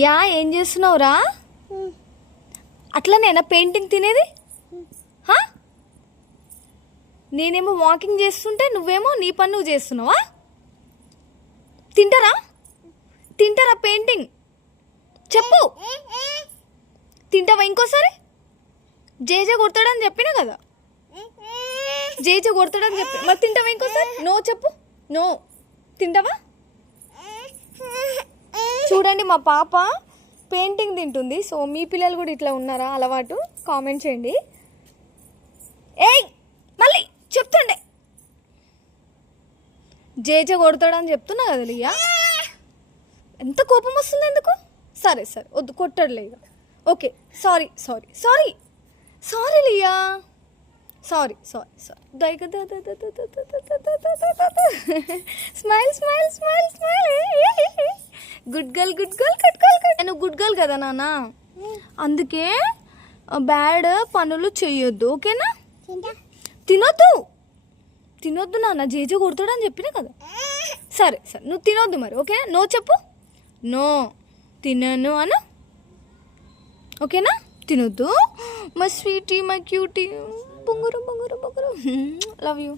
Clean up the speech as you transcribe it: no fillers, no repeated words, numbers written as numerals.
Yeah ఏం చేస్తున్నావురా? అట్లనేనా painting తినేది? హా? నేనేమో వాకింగ్ చేస్తుంటే నువ్వేమో నీ పని నువ్వు చేస్తున్నావా? తింటారా తింటారా పెయింటింగ్? చెప్పు, తింటావా? ఇంకోసారి జేజే కొడతాడని చెప్పినా కదా, జేజే కొడతాడని చెప్పి మరి తింటావా? ఇంకోసారి నో చెప్పు, నో. తింటావా? చూడండి మా పాప పెయింటింగ్ తింటుంది. సో మీ పిల్లలు కూడా ఇట్లా ఉన్నారా అలవాటు? కామెంట్ చేయండి. ఏయ్ మళ్ళీ చెప్తుండే జేజే కొడతాడని చెప్తున్నా కదా లియా. ఎంత కోపం వస్తుంది ఎందుకు? సరే సరే వద్దు, కొట్టడులే ఇక. Okay sorry sorry sorry sorry లియా, సారీ సారీ సారీ. దైక smile smile smile smile. Good girl good girl good girl. నువ్వు గుడ్ గర్ల్ కదా నాన్న, అందుకే బ్యాడ్ పనులు చెయ్యొద్దు, ఓకేనా? తినొద్దు తినొద్దు నాన్న, జేజే కొడతాడని చెప్పినా కదా. సరే సరే నువ్వు తినొద్దు మరి, ఓకేనా? నో చెప్పు, నో తినను అను, ఓకేనా? తినొద్దు. మై స్వీటీ మై క్యూటీ బొంగురు బొంగురు బొంగురు. Love you.